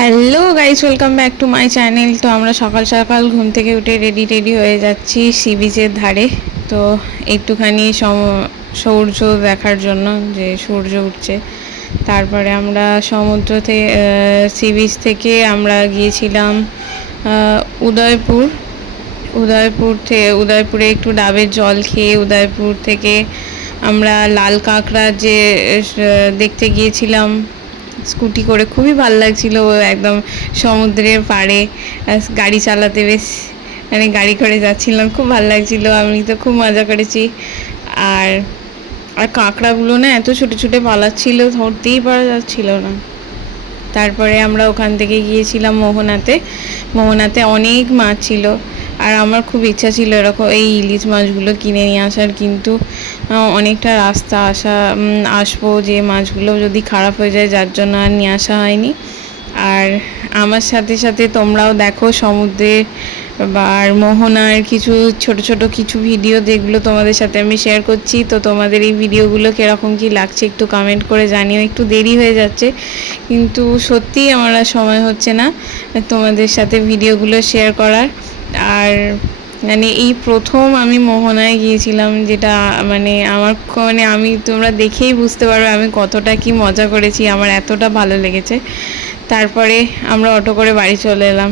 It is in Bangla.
Hello guys, welcome back to my channel. তো আমরা সকাল সকাল ঘুম থেকে উঠে রেডি হয়ে যাচ্ছি সি বিচের ধারে। তো একটুখানি সূর্য দেখার জন্য, যে সূর্য উঠছে। তারপরে আমরা সমুদ্র থেকে সি বিচ থেকে আমরা গিয়েছিলাম উদয়পুর। উদয়পুরে একটু ডাবের জল খেয়ে উদয়পুর থেকে আমরা লাল কাঁকড়া যে দেখতে গিয়েছিলাম স্কুটি করে। খুবই ভালো লাগছিল একদম সমুদ্রের পাড়ে গাড়ি চালাতে, বেশ মানে গাড়ি করে যাচ্ছিলাম, খুব ভালো লাগছিল। আমি তো খুব মজা করেছি। আর আর কাঁকড়াগুলো না এত ছোটো ছোটো পালাচ্ছিল, ধরতেই পারা যাচ্ছিল না। তারপরে আমরা ওখান থেকে গিয়েছিলাম মোহনাতে অনেক মাছ ছিল। আর আমার খুব ইচ্ছা ছিল এরকম এই ইলিশ মাছগুলো কিনে নিয়ে আসার, কিন্তু অনেকটা রাস্তা আসবো যে মাছগুলো যদি খারাপ হয়ে যায়, যার জন্য আর নিয়ে আসা হয়নি। আর আমার সাথে সাথে তোমরাও দেখো সমুদ্রের আর মোহনার কিছু ছোট কিছু ভিডিও, যেগুলো তোমাদের সাথে আমি শেয়ার করছি। তো তোমাদের এই ভিডিওগুলো কীরকম কী লাগছে একটু কমেন্ট করে জানিও। একটু দেরি হয়ে যাচ্ছে, কিন্তু সত্যিই আমার আর সময় হচ্ছে না তোমাদের সাথে ভিডিওগুলো শেয়ার করার। আর মানে এই প্রথম আমি মোহনায় গিয়েছিলাম, যেটা আমি তোমরা দেখেই বুঝতে পারবে আমি কতটা কি মজা করেছি, আমার এতটা ভালো লেগেছে। তারপরে আমরা অটো করে বাড়ি চলে এলাম।